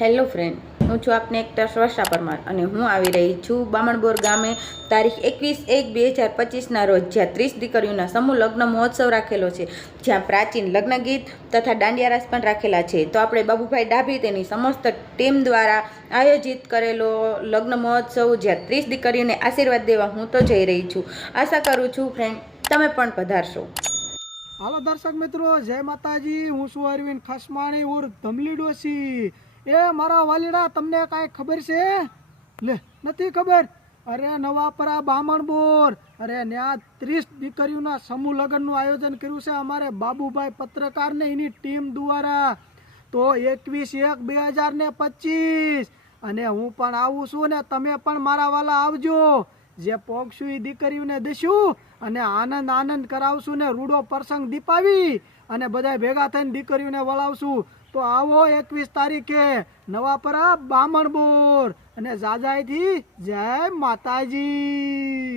Hello friend, હું છું આપને એક્ટર વર્ષા પરમાર અને હું આવી રહી છું બામણબોર ગામે. તારીખ એકવીસ એક બે હજાર પચીસના રોજ, જ્યાં ત્રીસ દીકરીઓના સમૂહ લગ્ન મહોત્સવ રાખેલો છે. જ્યાં પ્રાચીન લગ્ન ગીત તથા દાંડિયા રાસ પણ રાખેલા છે. તો આપણે બાબુભાઈ ડાભી તેની સમસ્ત ટીમ દ્વારા આયોજિત કરેલો લગ્ન મહોત્સવ, જ્યાં ત્રીસ દીકરીઓને આશીર્વાદ દેવા હું તો જઈ રહી છું. આશા કરું છું ફ્રેન્ડ, તમે પણ પધારશો. હાલો દર્શક મિત્રો, જય માતાજી. હું છું અરવિંદ ખસમાણી ઉર ધમલી ડોસી એ મારા વાલીડા, તમને કાંઈ ખબર છે? લે, નથી ખબર. અરે નવાપરા બામણબોર. અરે ત્યાં ત્રીસ દીકરીઓના સમૂહ લગ્નનું આયોજન કર્યું છે. અમારે બાબુભાઈ પત્રકારને એની ટીમ દ્વારા. તો એકવીસ એક બે હજાર ને પચીસ. અને હું પણ આવું છું ને તમે પણ મારા વાલા આવજો. જે પોગશું એ દીકરીઓને દઈશું અને આનંદ આનંદ કરાવશું ને રૂડો પ્રસંગ દીપાવી અને બધા ભેગા થઈને દીકરીઓને વળાવશું. તો આવો એકવીસ તારીખે નવાપરા બામણબોર અને જાજાઈથી જય માતાજી.